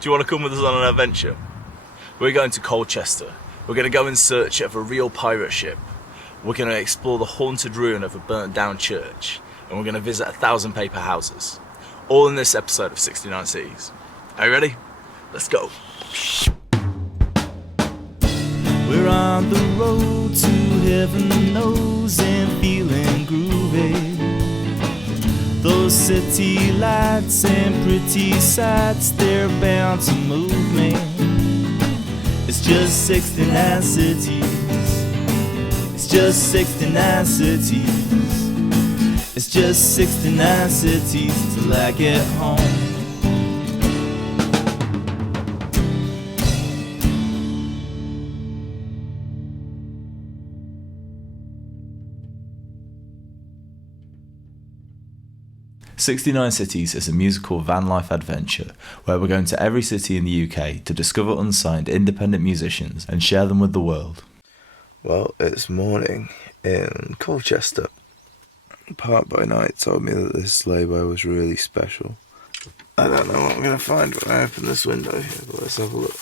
Do you want to come with us on an adventure? We're going to Colchester. We're going to go in search of a real pirate ship. We're going to explore the haunted ruin of a burnt down church. And we're going to visit 1,000 paper houses. All in this episode of 69 Cities. Are you ready? Let's go. We're on the road to heaven knows and feeling groovy. Those city lights and pretty sights, they're bound to move me. It's just 69 cities. It's just 69 cities. It's just 69 cities till I get home. "69 Cities" is a musical van life adventure where we're going to every city in the UK to discover unsigned independent musicians and share them with the world. Well, it's morning in Colchester. Park by Night told me that this lay-by was really special. I don't know what I'm going to find when I open this window here, but let's have a look.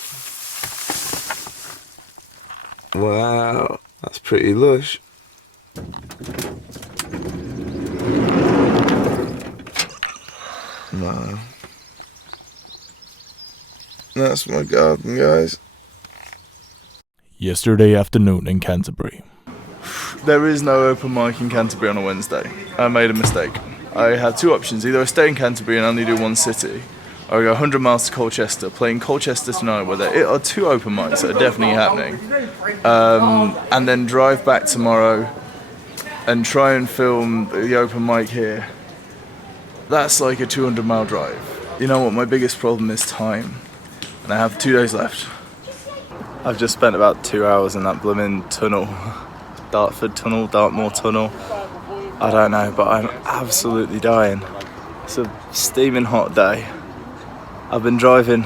Wow, that's pretty lush. Wow. That's my garden, guys. Yesterday afternoon in Canterbury. There is no open mic in Canterbury on a Wednesday. I made a mistake. I had two options. Either I stay in Canterbury and only do one city, or I go 100 miles to Colchester, play in Colchester tonight where there are two open mics that are definitely happening, and then drive back tomorrow and try and film the open mic here. That's like a 200-mile drive. You know what, my biggest problem is time, and I have 2 days left. I've just spent about 2 hours in that blooming tunnel. Dartford Tunnel, Dartmoor Tunnel. I don't know, but I'm absolutely dying. It's a steaming hot day. I've been driving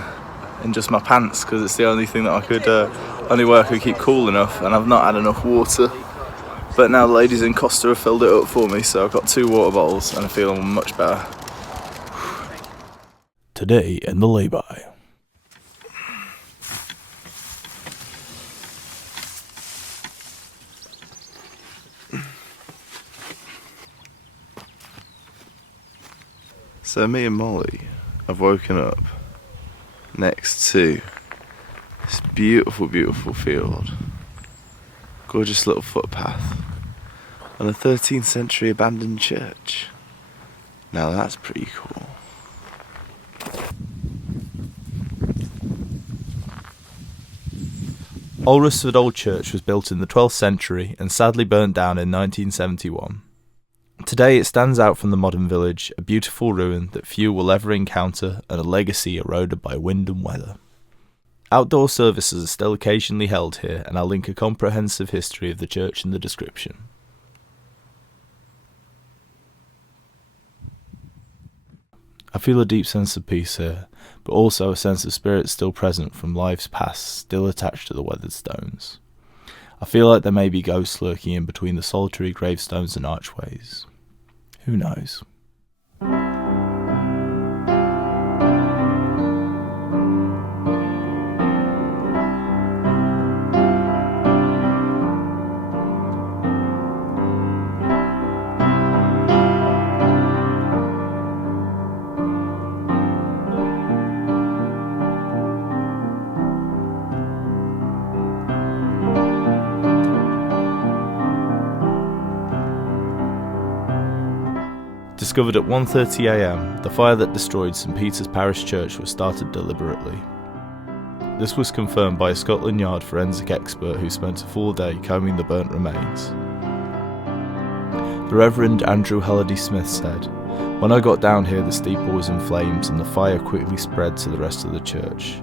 in just my pants because it's the only thing that I could, only way I could keep cool enough, and I've not had enough water. But now the ladies in Costa have filled it up for me, so I've got 2 water bottles and I feel much better. Today in the lay-by. So me and Molly have woken up next to this beautiful, beautiful field. Gorgeous little footpath and a 13th century abandoned church. Now that's pretty cool. Alresford Old Church was built in the 12th century and sadly burnt down in 1971. Today it stands out from the modern village, a beautiful ruin that few will ever encounter and a legacy eroded by wind and weather. Outdoor services are still occasionally held here, and I'll link a comprehensive history of the church in the description. I feel a deep sense of peace here, but also a sense of spirit still present from lives past still attached to the weathered stones. I feel like there may be ghosts lurking in between the solitary gravestones and archways. Who knows? Discovered at 1:30 a.m, the fire that destroyed St Peter's Parish Church was started deliberately. This was confirmed by a Scotland Yard forensic expert who spent a full day combing the burnt remains. The Reverend Andrew Halliday Smith said, "When I got down here the steeple was in flames and the fire quickly spread to the rest of the church.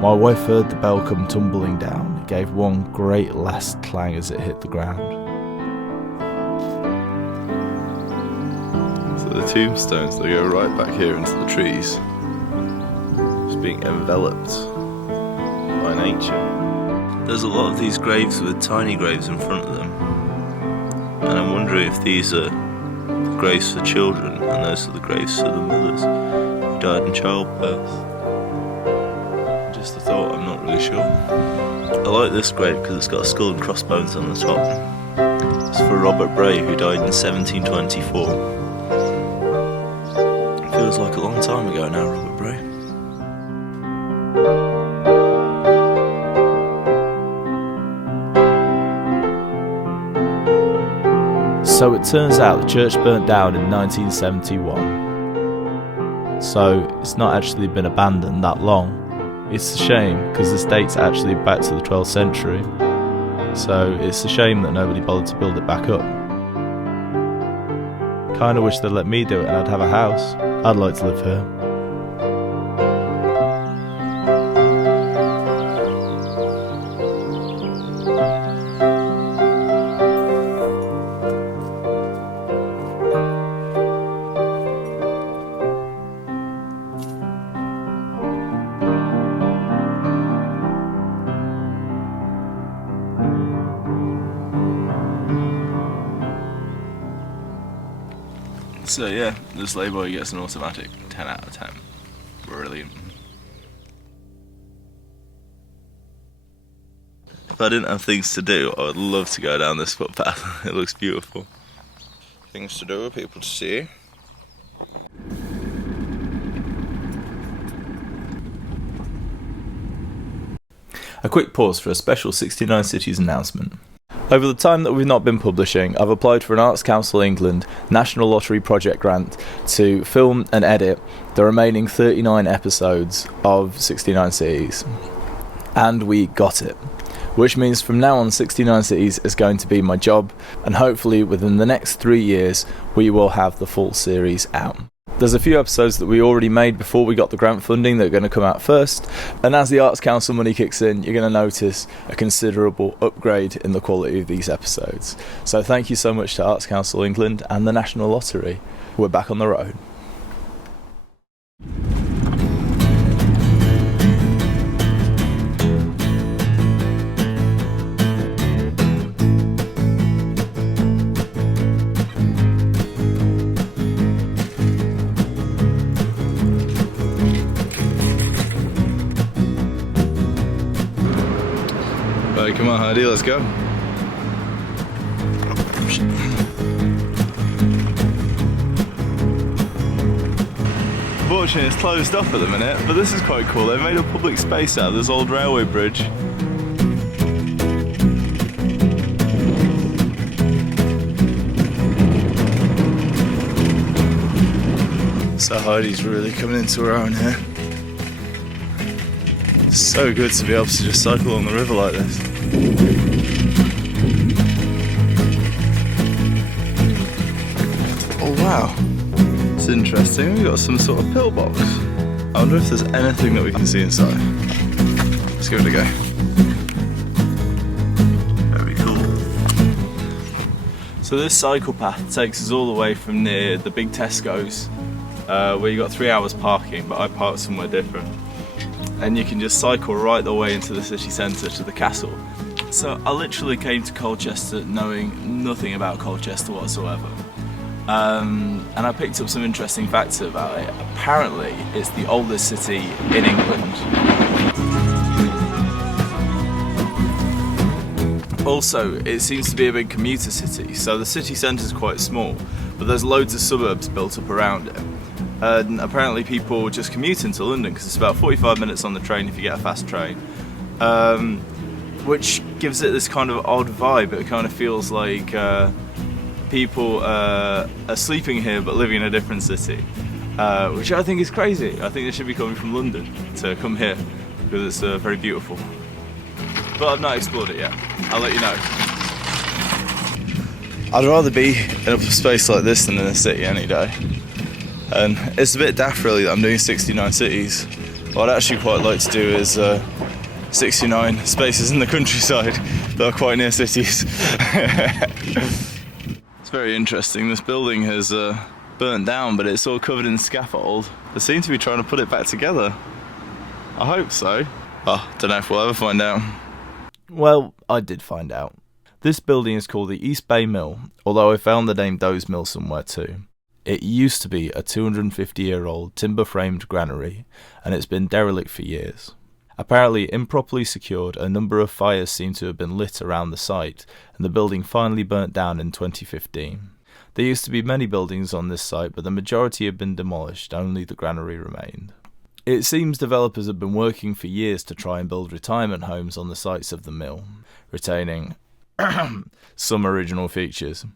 My wife heard the bell come tumbling down. It gave one great last clang as it hit the ground." So the tombstones, they go right back here into the trees. Just being enveloped by nature. There's a lot of these graves with tiny graves in front of them. And I'm wondering if these are the graves for children and those are the graves for the mothers who died in childbirth. just a thought, I'm not really sure. I like this grave because it's got a skull and crossbones on the top. It's for Robert Bray, who died in 1724. Feels like a long time ago now, Robert Bray. So it turns out the church burnt down in 1971. So it's not actually been abandoned that long. It's a shame because this dates actually back to the 12th century. So it's a shame that nobody bothered to build it back up. Kinda wish they'd let me do it and I'd have a house. I'd like to live here. So yeah, this Layboy gets an automatic 10 out of 10. Brilliant. If I didn't have things to do, I would love to go down this footpath. It looks beautiful. Things to do, people to see. A quick pause for a special 69 Cities announcement. Over the time that we've not been publishing, I've applied for an Arts Council England National Lottery project grant to film and edit the remaining 39 episodes of 69 Cities. And we got it. Which means from now on 69 Cities is going to be my job, and hopefully within the next 3 years we will have the full series out. There's a few episodes that we already made before we got the grant funding that are going to come out first, and as the Arts Council money kicks in, you're going to notice a considerable upgrade in the quality of these episodes. So thank you so much to Arts Council England and the National Lottery. We're back on the road. Right, come on, Heidi, let's go. Unfortunately, it's closed up at the minute, but this is quite cool. They've made a public space out of this old railway bridge. So Heidi's really coming into her own here. It's so good to be able to just cycle on the river like this. Oh wow, it's interesting. We've got some sort of pillbox. I wonder if there's anything that we can see inside. Let's give it a go. Very cool. So this cycle path takes us all the way from near the big Tesco's, where you got 3 hours parking, but I parked somewhere different. And you can just cycle right the way into the city centre to the castle. So I literally came to Colchester knowing nothing about Colchester whatsoever. And I picked up some interesting facts about it. Apparently it's the oldest city in England. Also, it seems to be a big commuter city, so the city centre is quite small, but there's loads of suburbs built up around it. And apparently people just commute into London because it's about 45 minutes on the train if you get a fast train, which gives it this kind of odd vibe. It kind of feels like people are sleeping here but living in a different city, which I think is crazy. I think they should be coming from London to come here because it's very beautiful. But I've not explored it yet. I'll let you know. I'd rather be in a space like this than in a city any day. And it's a bit daft really that I'm doing 69 cities. What I'd actually quite like to do is 69 spaces in the countryside that are quite near cities. It's very interesting. This building has burnt down, but it's all covered in scaffold. They seem to be trying to put it back together. I hope so. Oh, don't know if we'll ever find out. Well, I did find out. This building is called the East Bay Mill, although I found the name Doe's Mill somewhere too. It used to be a 250-year-old timber-framed granary, and it's been derelict for years. Apparently improperly secured, a number of fires seem to have been lit around the site, and the building finally burnt down in 2015. There used to be many buildings on this site, but the majority had been demolished, only the granary remained. It seems developers have been working for years to try and build retirement homes on the sites of the mill, retaining some original features.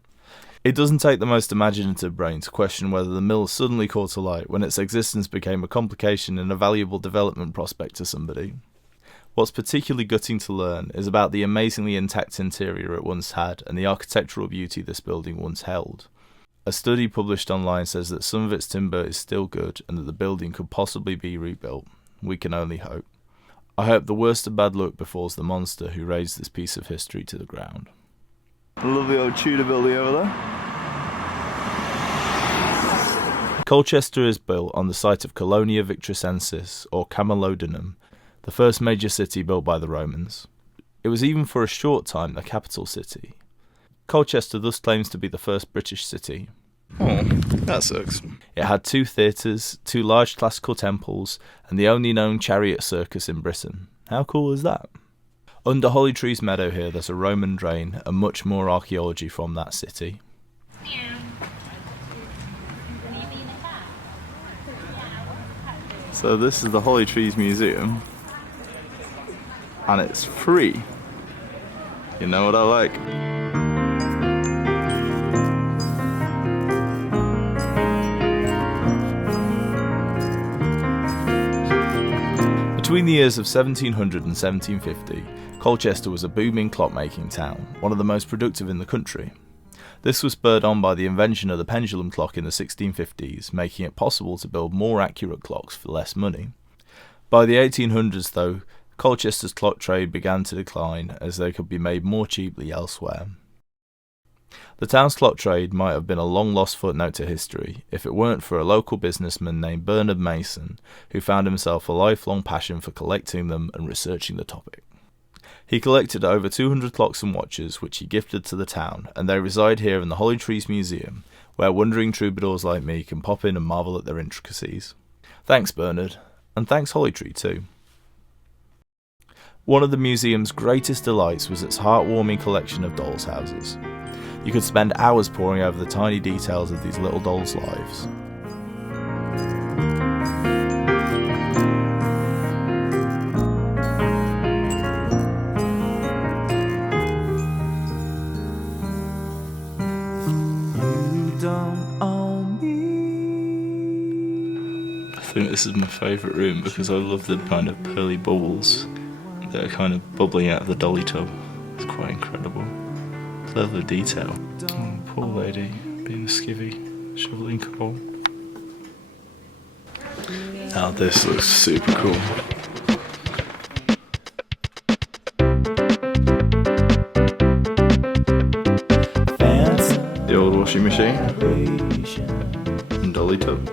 It doesn't take the most imaginative brain to question whether the mill suddenly caught alight when its existence became a complication and a valuable development prospect to somebody. What's particularly gutting to learn is about the amazingly intact interior it once had and the architectural beauty this building once held. A study published online says that some of its timber is still good and that the building could possibly be rebuilt. We can only hope. I hope the worst of bad luck befalls the monster who razed this piece of history to the ground. Lovely old Tudor building over there. Colchester is built on the site of Colonia Victricensis, or Camalodunum, the first major city built by the Romans. It was even for a short time the capital city. Colchester thus claims to be the first British city. Oh, that sucks. It had 2 theatres, 2 large classical temples, and the only known chariot circus in Britain. How cool is that? Under Holly Tree's meadow here there's a Roman drain and much more archaeology from that city. So this is the Holly Trees Museum, and it's free. You know what I like? Between the years of 1700 and 1750, Colchester was a booming clockmaking town, one of the most productive in the country. This was spurred on by the invention of the pendulum clock in the 1650s, making it possible to build more accurate clocks for less money. By the 1800s, though, Colchester's clock trade began to decline as they could be made more cheaply elsewhere. The town's clock trade might have been a long-lost footnote to history if it weren't for a local businessman named Bernard Mason, who found himself a lifelong passion for collecting them and researching the topic. He collected over 200 clocks and watches, which he gifted to the town, and they reside here in the Holly Trees Museum, where wandering troubadours like me can pop in and marvel at their intricacies. Thanks, Bernard, and thanks Holly Tree too. One of the museum's greatest delights was its heartwarming collection of dolls' houses. You could spend hours poring over the tiny details of these little dolls' lives. I think this is my favourite room because I love the kind of pearly bubbles that are kind of bubbling out of the dolly tub. It's quite incredible. Level of detail. Oh, poor lady, being a skivvy, shoveling coal. Now this looks super cool. The old washing machine and dolly tub.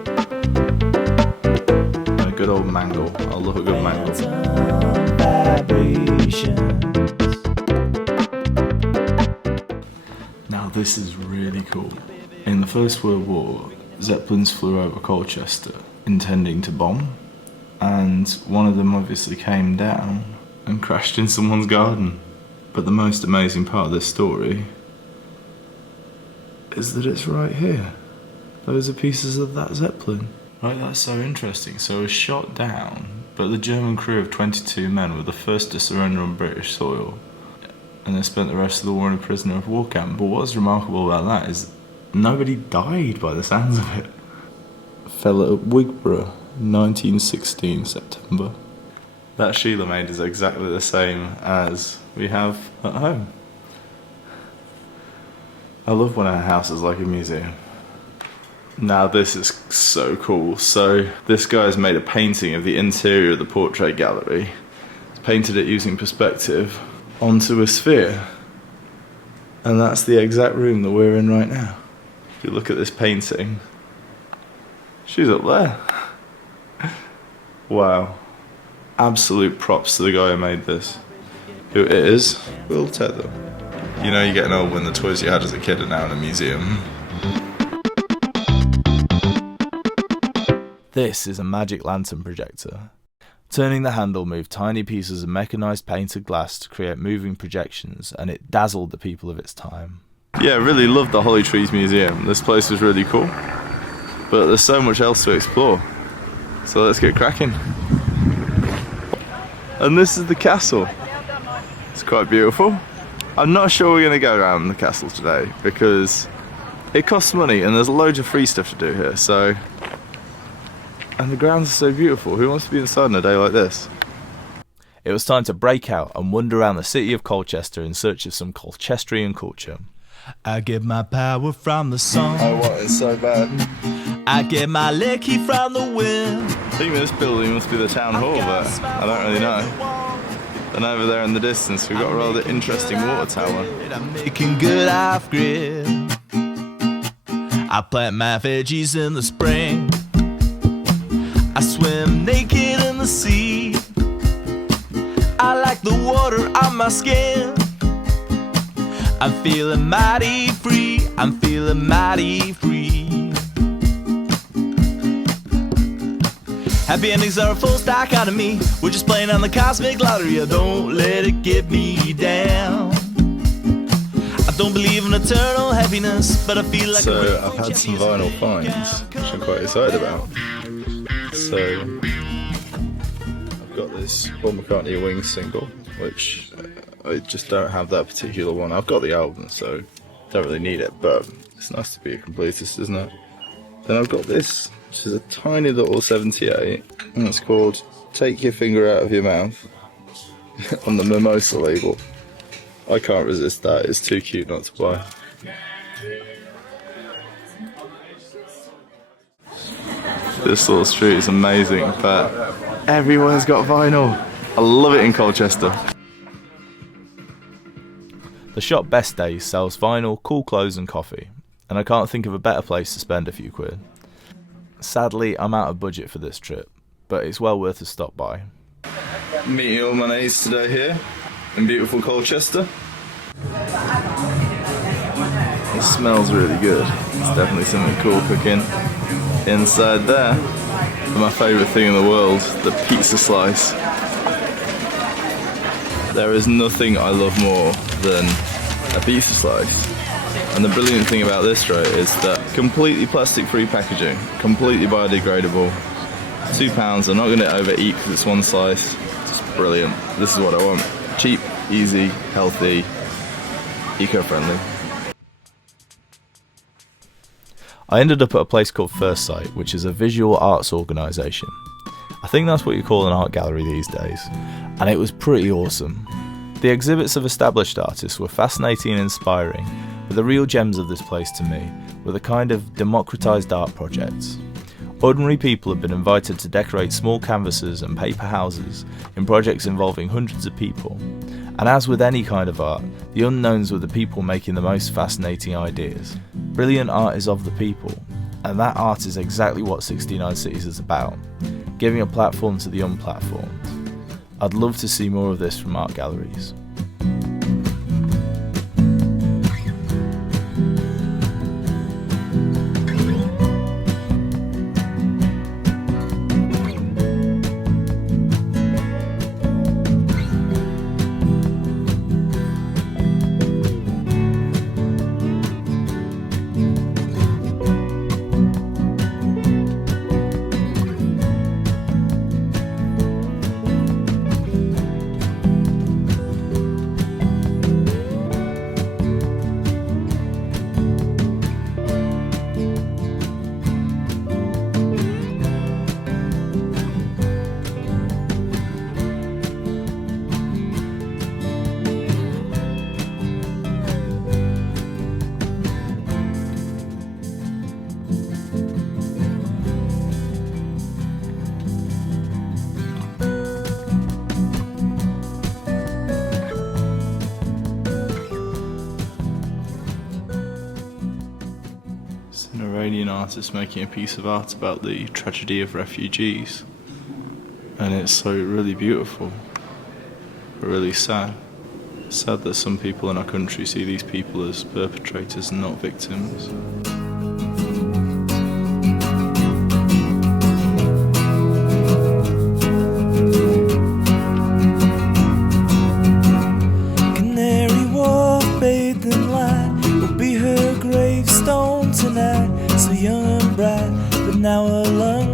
And a good old mangle. I love a good mangle. Now this is really cool. In the First World War, Zeppelins flew over Colchester intending to bomb, and one of them obviously came down and crashed in someone's garden. But the most amazing part of this story is that it's right here. Those are pieces of that Zeppelin. Right, that's so interesting. So it was shot down, but the German crew of 22 men were the first to surrender on British soil, and they spent the rest of the war in a prisoner of war camp. But what's remarkable about that is nobody died by the sounds of it. Fell at Wigborough, 1916 September. That Sheila made is exactly the same as we have at home. I love when our house is like a museum. Now this is so cool. So this guy's made a painting of the interior of the portrait gallery. He's painted it using perspective onto a sphere. And that's the exact room that we're in right now. If you look at this painting, she's up there. Wow. Absolute props to the guy who made this. Who it is, we'll tell them. You know you're getting old when the toys you had as a kid are now in a museum. This is a magic lantern projector. Turning the handle moved tiny pieces of mechanised painted glass to create moving projections, and it dazzled the people of its time. Yeah, I really loved the Holly Trees Museum. This place was really cool, but there's so much else to explore. So let's get cracking. And this is the castle. It's quite beautiful. I'm not sure we're going to go around the castle today because it costs money and there's loads of free stuff to do here. So, and the grounds are so beautiful. Who wants to be inside on a day like this? It was time to break out and wander around the city of Colchester in search of some Colchestrian culture. I get my power from the sun. I want it so bad. I get my lecky from the wind. I think this building must be the town hall, but I don't really know. And over there in the distance, we've got a rather interesting water tower. I'm making good off grid. I plant my veggies in the spring. I swim naked in the sea. I like the water on my skin. I'm feeling mighty free. I'm feeling mighty free. Happy endings are a full dichotomy. We're just playing on the cosmic lottery. Don't let it get me down. I don't believe in eternal happiness, but I feel like So I've had some vinyl finds, which I'm quite excited about. So I've got this Paul McCartney Wings single, which I just don't have that particular one. I've got the album, so don't really need it, but it's nice to be a completist, isn't it? Then I've got this, which is a tiny little 78, and it's called Take Your Finger Out of Your Mouth on the Mimosa label. I can't resist that, it's too cute not to buy. This little street is amazing, but everywhere's got vinyl. I love it in Colchester. The shop Best Days sells vinyl, cool clothes and coffee, and I can't think of a better place to spend a few quid. Sadly, I'm out of budget for this trip, but it's well worth a stop by. Meeting all my mates today here in beautiful Colchester. It smells really good. It's definitely something cool cooking inside there. And my favourite thing in the world, the pizza slice. There is nothing I love more than a pizza slice. And the brilliant thing about this, right, is that completely plastic-free packaging, completely biodegradable. £2, I'm not going to overeat because it's one slice. It's brilliant. This is what I want. Cheap, easy, healthy, eco-friendly. I ended up at a place called First Sight, which is a visual arts organisation. I think that's what you call an art gallery these days, and it was pretty awesome. The exhibits of established artists were fascinating and inspiring, but the real gems of this place to me were the kind of democratised art projects. Ordinary people have been invited to decorate small canvases and paper houses in projects involving hundreds of people, and as with any kind of art, the unknowns were the people making the most fascinating ideas. Brilliant art is of the people, and that art is exactly what 69 Cities is about, giving a platform to the unplatformed. I'd love to see more of this from art galleries. An Iranian artist making a piece of art about the tragedy of refugees, and it's so really beautiful, but really sad. Sad that some people in our country see these people as perpetrators and not victims.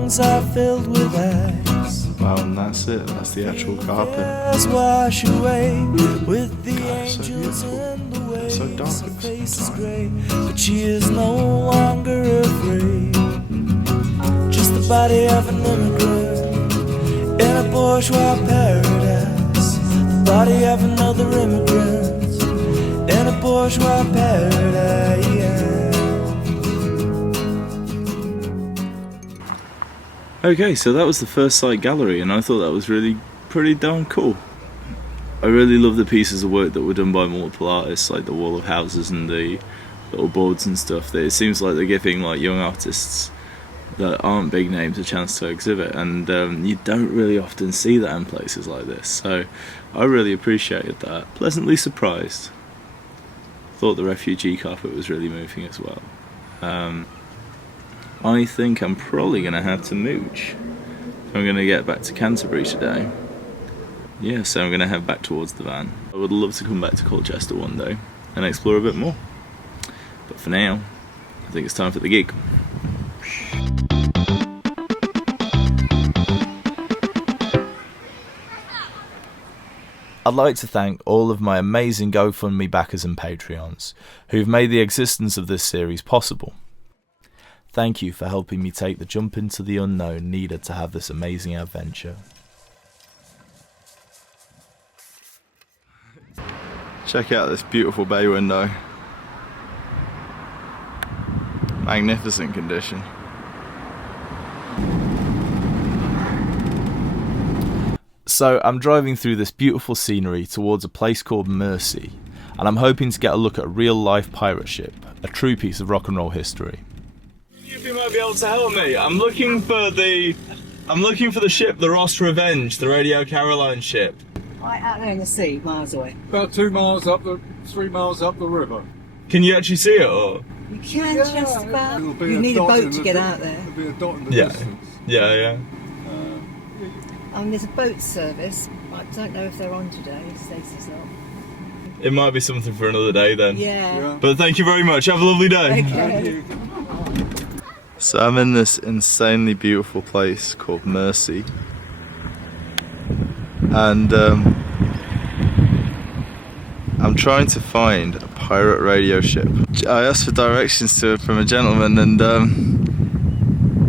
lungs are filled with ice. Wow, and that's it. That's the actual carpet. Tears wash away with the God, so angels beautiful. in the way. It's so dark Her at the face same is time. grey, but she is no longer afraid. Just the body of an immigrant in a bourgeois paradise. The body of another immigrant in a bourgeois paradise. Okay, so that was the First Sight Gallery, and I thought that was really pretty darn cool. I really love the pieces of work that were done by multiple artists, like the wall of houses and the little boards and stuff. That it seems like they're giving like young artists that aren't big names a chance to exhibit, and you don't really often see that in places like this. So I really appreciated that. Pleasantly surprised. Thought the refugee carpet was really moving as well. I think I'm probably going to have to mooch. I'm going to get back to Canterbury today. Yeah, so I'm going to head back towards the van. I would love to come back to Colchester one day and explore a bit more. But for now, I think it's time for the gig. I'd like to thank all of my amazing GoFundMe backers and Patreons who've made the existence of this series possible. Thank you for helping me take the jump into the unknown needed to have this amazing adventure. Check out this beautiful bay window. Magnificent condition. So I'm driving through this beautiful scenery towards a place called Mercy, and I'm hoping to get a look at a real life pirate ship, a true piece of rock and roll history. You might be able to help me. I'm looking for the ship, the Ross Revenge, the Radio Caroline ship. Right out there in the sea, miles away. About 3 miles up the river. Can you actually see it, or? You can just about. It'll be You a need a dot boat in to the get di- out there. There'll be a dot in the Yeah. distance. Yeah. There's a boat service. I don't know if they're on today. Stacey's not. It might be something for another day then. Yeah. But thank you very much. Have a lovely day. Okay. So I'm in this insanely beautiful place called Mercy, and I'm trying to find a pirate radio ship. I asked for directions to it from a gentleman, and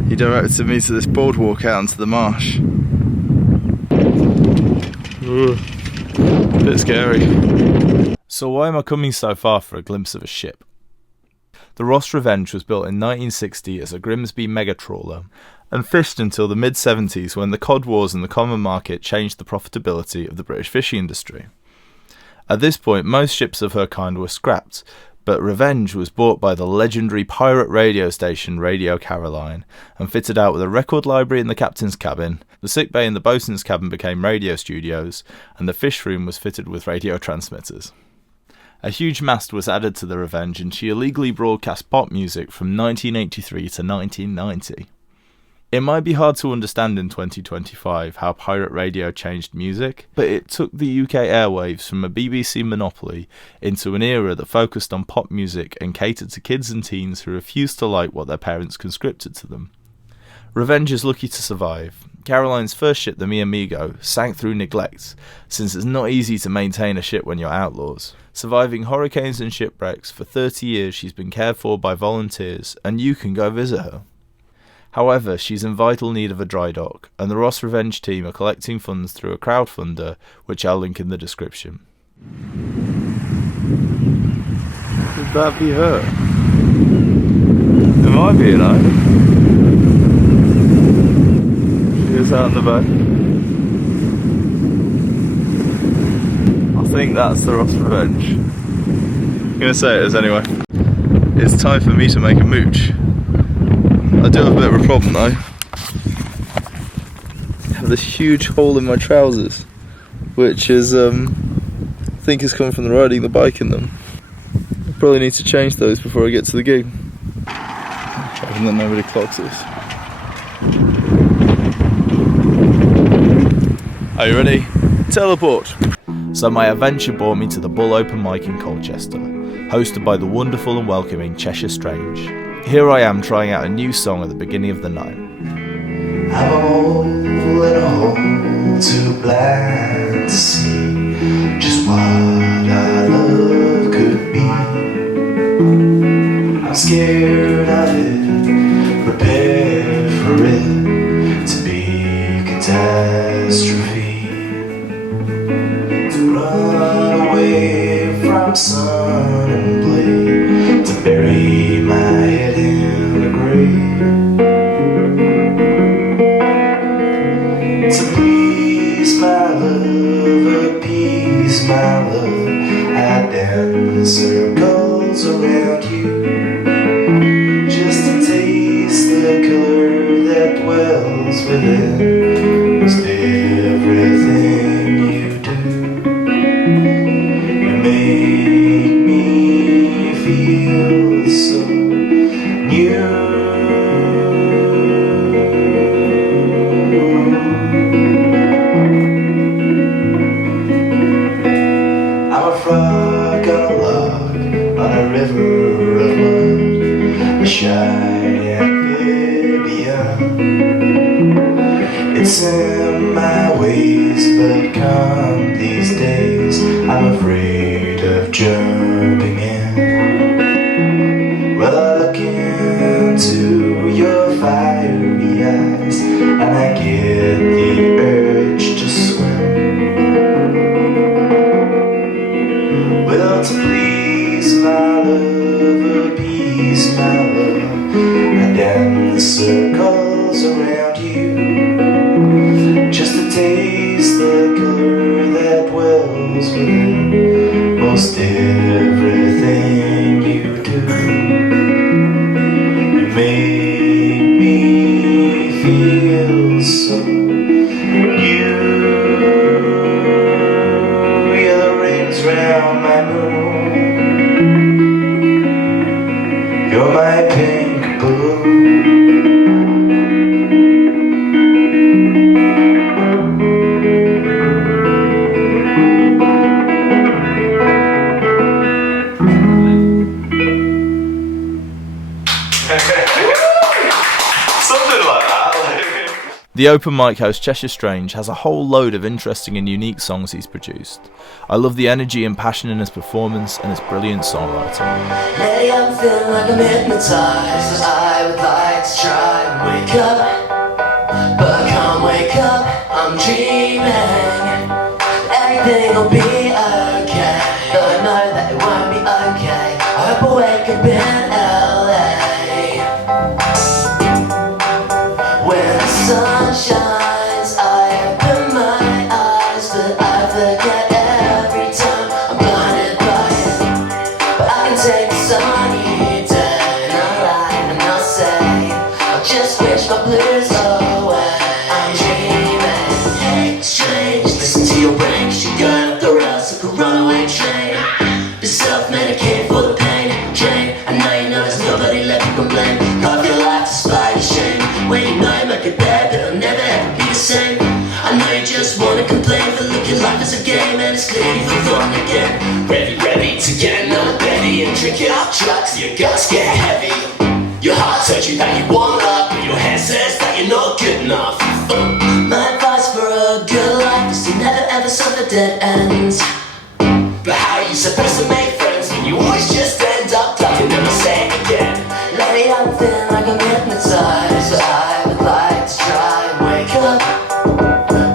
he directed me to this boardwalk out into the marsh. Ooh, a bit scary. So why am I coming so far for a glimpse of a ship? The Ross Revenge was built in 1960 as a Grimsby mega-trawler and fished until the mid-70s when the cod wars and the common market changed the profitability of the British fishing industry. At this point, most ships of her kind were scrapped, but Revenge was bought by the legendary pirate radio station Radio Caroline and fitted out with a record library in the captain's cabin. The sick bay in the boatswain's cabin became radio studios, and the fish room was fitted with radio transmitters. A huge mast was added to the Revenge, and she illegally broadcast pop music from 1983 to 1990. It might be hard to understand in 2025 how pirate radio changed music, but it took the UK airwaves from a BBC monopoly into an era that focused on pop music and catered to kids and teens who refused to like what their parents conscripted to them. Revenge is lucky to survive. Caroline's first ship, the Mi Amigo, sank through neglect, since it's not easy to maintain a ship when you're outlaws. Surviving hurricanes and shipwrecks, for 30 years she's been cared for by volunteers, and you can go visit her. However, she's in vital need of a dry dock, and the Ross Revenge team are collecting funds through a crowdfunder, which I'll link in the description. Could that be her? It might be, you know. She is out in the boat. I think that's the Ross Revenge. I'm gonna say it is anyway. It's time for me to make a mooch. I do have a bit of a problem though. I have this huge hole in my trousers, which is I think has come from the riding the bike in them. I probably need to change those before I get to the gig. Checking that nobody clocks us. Are you ready? Teleport! So my adventure brought me to the Bull Open Mic in Colchester, hosted by the wonderful and welcoming Cheshyr Strange. Here I am trying out a new song at the beginning of the night. I'm a hole in a hole, too blind to see just what our love could be. I'm scared of it, prepared for it to be catastrophe. To run away from sun and blade, to bury my head in the grave. To please my love, appease my love, I dance circles around you, just to taste the color that dwells within most everything you do. You make me feel so new. I'm a frog on a log on a river of mud, a shy amphibian. It's in my ways, but come these days, I'm afraid of jumping in. Well, I look into your fiery eyes, and I get the urge to swim. Well, to please my love, appease my love, I dance circles around you, just to taste the color that dwells within most everything you do. You make me feel so new. Your rings round my moon, you're my pink balloon. Something like that. The open mic host Cheshyr Strange has a whole load of interesting and unique songs he's produced. I love the energy and passion in his performance and his brilliant songwriting. Lately I'm feeling like I'm hypnotized. I would like to try and wake up, but I can't wake up, I'm dreaming. Everything will be okay, though I know that it won't be okay. I hope I wake up in LA when the sun shines. I open my eyes, but I forget every time. I'm blinded by it, but I can take a sunny day, and I'll lie and I'll say I'll just wish my blues away. I'm dreaming, hey, strange. Listen to your brain, 'cause you're going up the rails like a runaway train. Be self-medicated for the pain, drain. I know there's nobody left to complain. Live your life despite your shame. When you know you make it bad, but it'll never ever be the same. I know you just wanna complain, but look, your life is a game, and it's clear you've gone again. Ready to get another Betty and drink it up drugs. Your guts get heavy, your heart tells you that you want love, but your head says that you're not good enough. My advice for a good life is to never ever suffer dead ends. But how are you supposed to make friends when you always just end up talking, never say it again? Lately I'm feeling like I'm hypnotized, but I would like to try and wake up,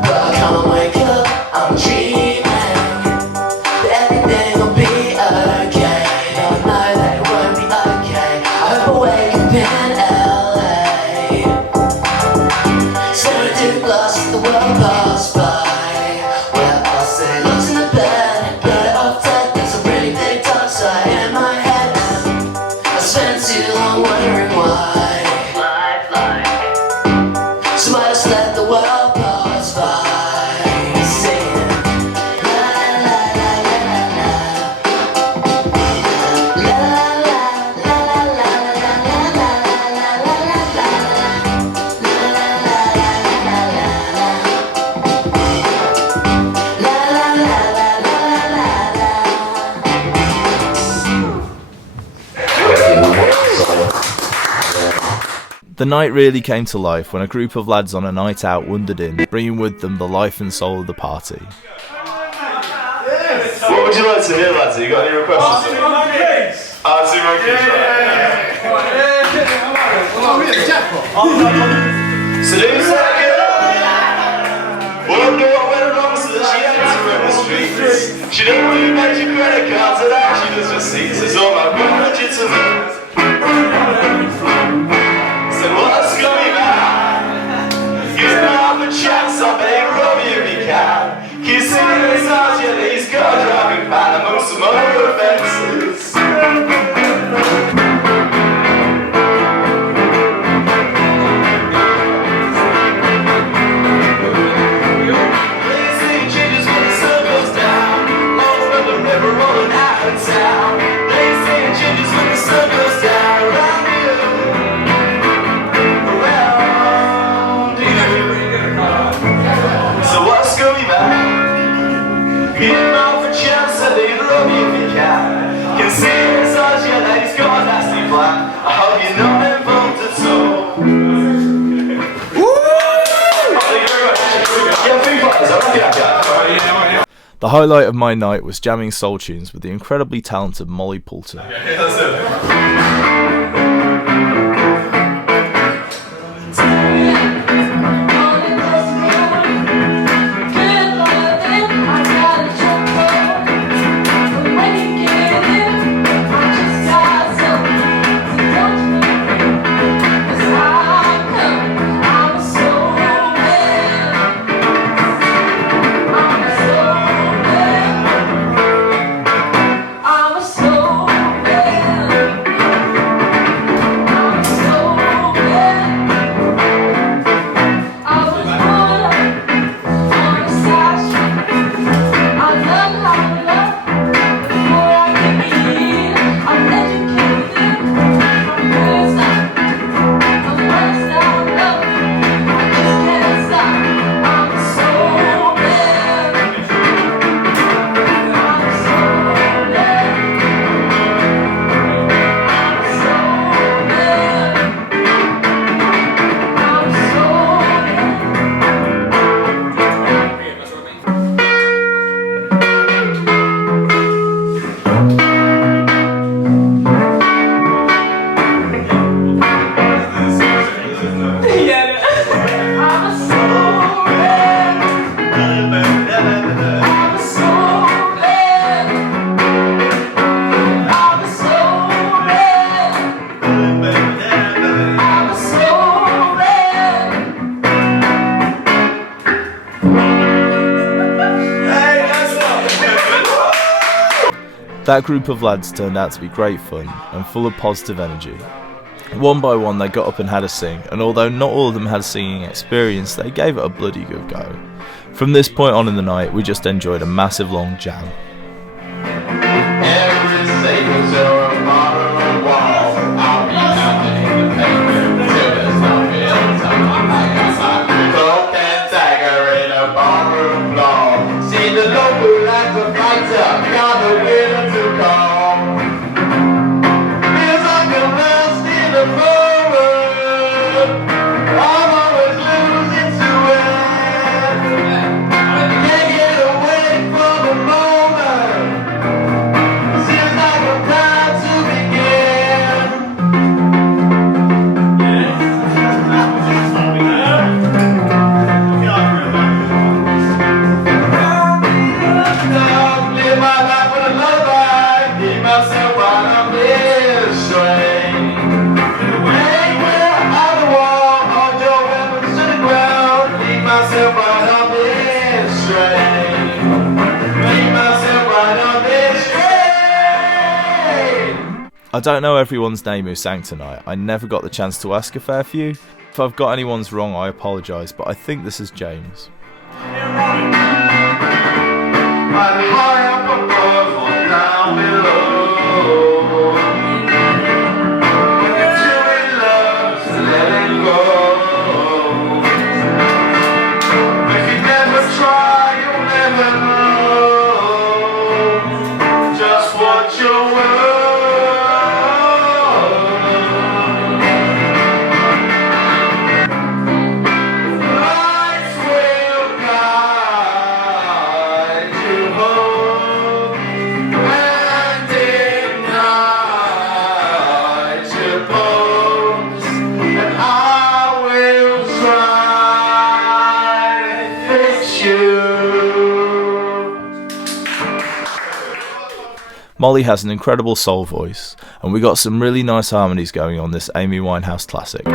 but I can't wake up, I'm dreaming. But everything will be okay, though I know that it won't be okay. I hope I wake up in LA, staring through the glass as the world pass by. Well, I'll say lots in the bed, but it off dead, there's a really big dark side in my head. I spent too long wondering why. So I just let the world pass by, singing la la la la la la, la la la la la la la la la la The night really came to life when a group of lads on a night out wandered in, bringing with them the life and soul of the party. What would you like to hear, lads? Have you got any requests? Artsy Monkeys! Artsy Monkeys, Seduce that girl! Well, no one went along so that she had to run the streets. She don't really make your credit cards and that she does receipts. It's all my good legitimate. So what's going on? Give me half a chance, I'll pay rub you if you can. Kissing in his eyes, yeah, he's got a driving ban among some other offences. Lazy changes when the sun goes down. All from the river rolling out of town. Lazy changes when the sun goes down. Around you, around you. So what's going on? Give him off a chance and they rub you if you can. Can see his eyes, yeah, that he's got a nasty plan. I hope you're not involved at all. Thank you very much. Yeah, big fighters, I like that guy. The highlight of my night was jamming soul tunes with the incredibly talented Molly Poulter. That group of lads turned out to be great fun and full of positive energy. One by one they got up and had a sing, and although not all of them had singing experience, they gave it a bloody good go. From this point on in the night, we just enjoyed a massive long jam. I don't know everyone's name who sang tonight. I never got the chance to ask a fair few. If I've got anyone's wrong, I apologise, but I think this is James. Molly has an incredible soul voice, and we got some really nice harmonies going on this Amy Winehouse classic.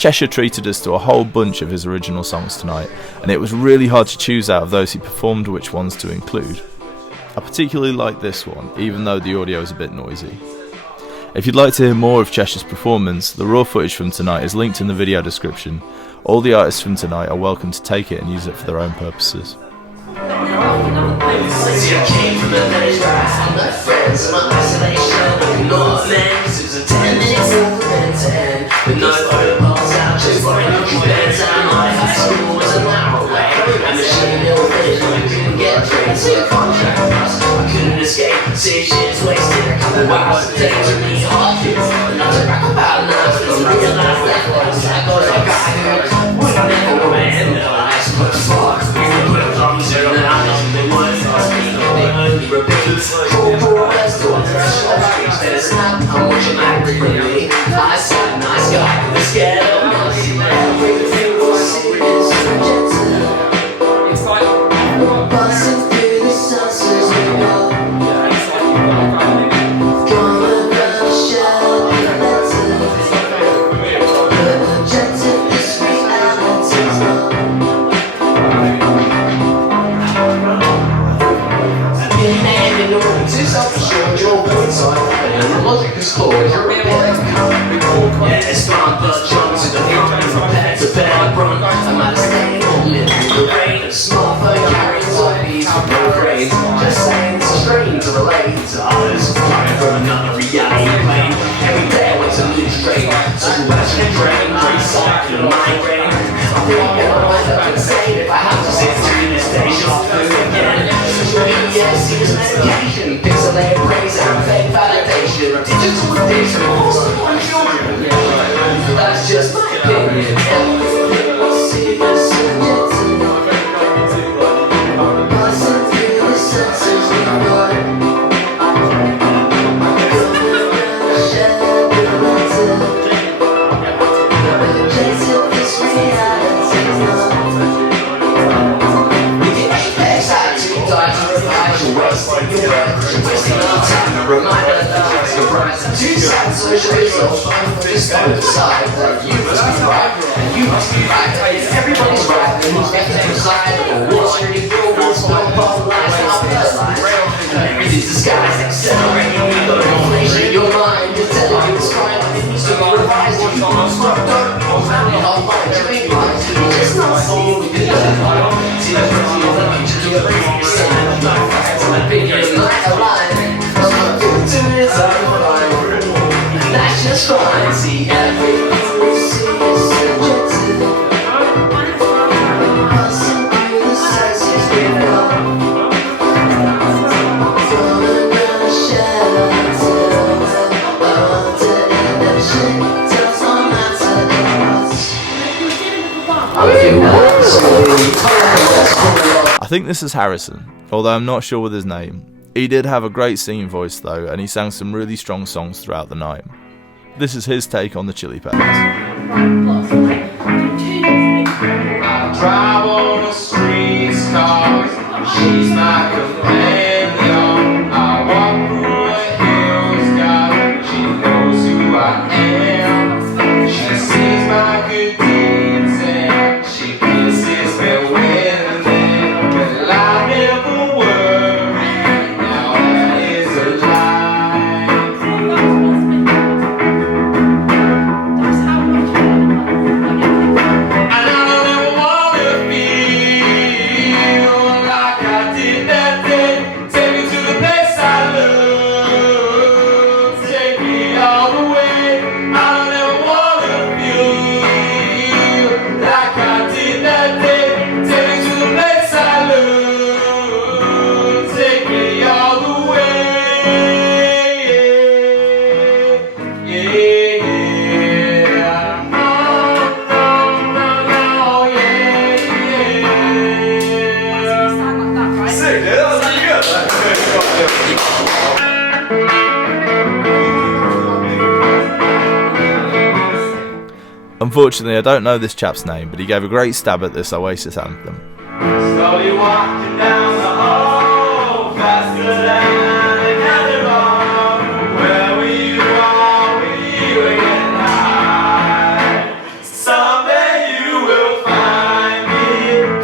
Cheshyr treated us to a whole bunch of his original songs tonight, and it was really hard to choose out of those he performed which ones to include. I particularly liked this one, even though the audio is a bit noisy. If you'd like to hear more of Cheshyr's performance, the raw footage from tonight is linked in the video description. All the artists from tonight are welcome to take it and use it for their own purposes. That's just my opinion. Everybody's right, and who's got to decide? Wall Street, Google, small ball, lies, not bloodlines. Everything's disguised, accelerating, inflation, your mind, intelligence, crime, it needs to be revised. If you want smart dark, you'll find it all fine. You ain't blind, you just not see what you do. See the person of the future, to the brain, you're saying, I'm not right, so my opinion is not aligned. I'm not good to it, I'm aligned. That's just fine, see everything we see is subjective. Passing through the senses we know. Falling down I think this is Harrison, although I'm not sure with his name. He did have a great singing voice though, and he sang some really strong songs throughout the night. This is his take on the Chili Peppers. I drive on the streets, cause she's my companion. I walk through the hills, God, she knows who I am. She sees my good deeds and she kisses me when and then. Well, I never worry, now that is a lie. And I never wanna feel like I did that day. Take me to the place I love. Take me all the way. I never wanna feel like I did that day. Take me to the place I love. Take me all the way. Yeah, yeah. No, no, no, no, yeah, yeah. Sick, dude. That was really good. Unfortunately, I don't know this chap's name, but he gave a great stab at this Oasis anthem. Slowly walking down the hall, faster than a cannonball. Where will you are, will you again high? Someday you will find me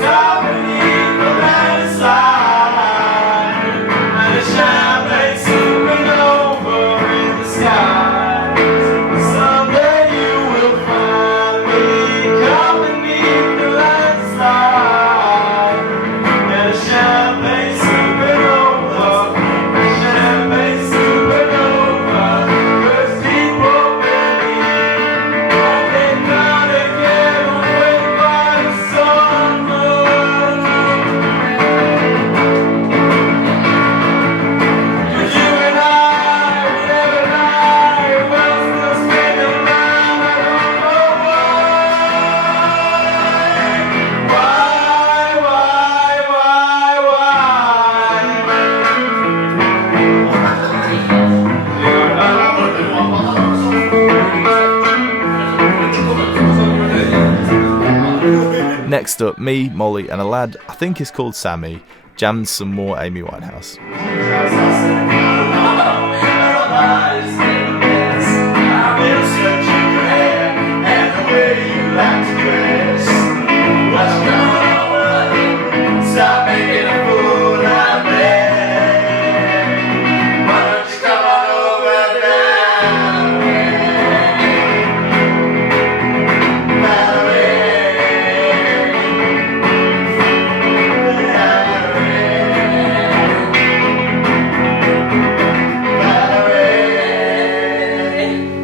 down beneath the landslide, and a champagne supernova in the sky. Someday you will find me down beneath the landslide, and a champagne supernova, champagne supernova. 'Cause people believe that they gotta get away by the summer. 'Cause you and I would never lie, we'll still spend the night. I don't know Next up, me, Molly, and a lad I think is called Sammy jammed some more Amy Winehouse. Stop making a fool out of me. Why don't you come on over Valerie?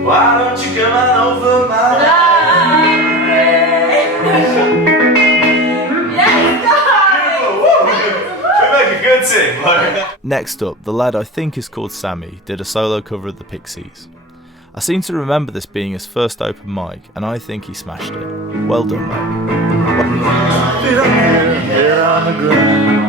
Why don't you come on over my Next up, the lad I think is called Sammy did a solo cover of the Pixies. I seem to remember this being his first open mic, and I think he smashed it. Well done, mate. Here on the ground.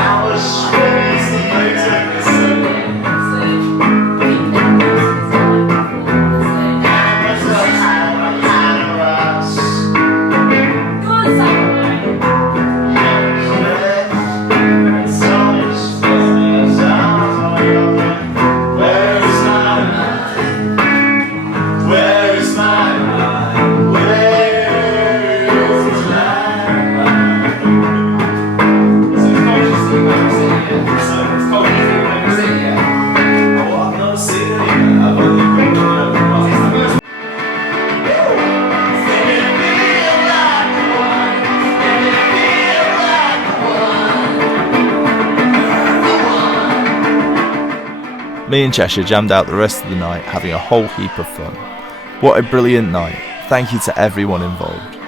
I was Me and Cheshyr jammed out the rest of the night, having a whole heap of fun. What a brilliant night. Thank you to everyone involved.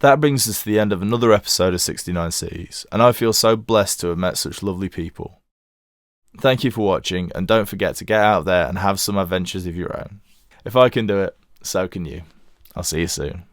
That brings us to the end of another episode of 69 Cities, and I feel so blessed to have met such lovely people. Thank you for watching, and don't forget to get out there and have some adventures of your own. If I can do it, so can you. I'll see you soon.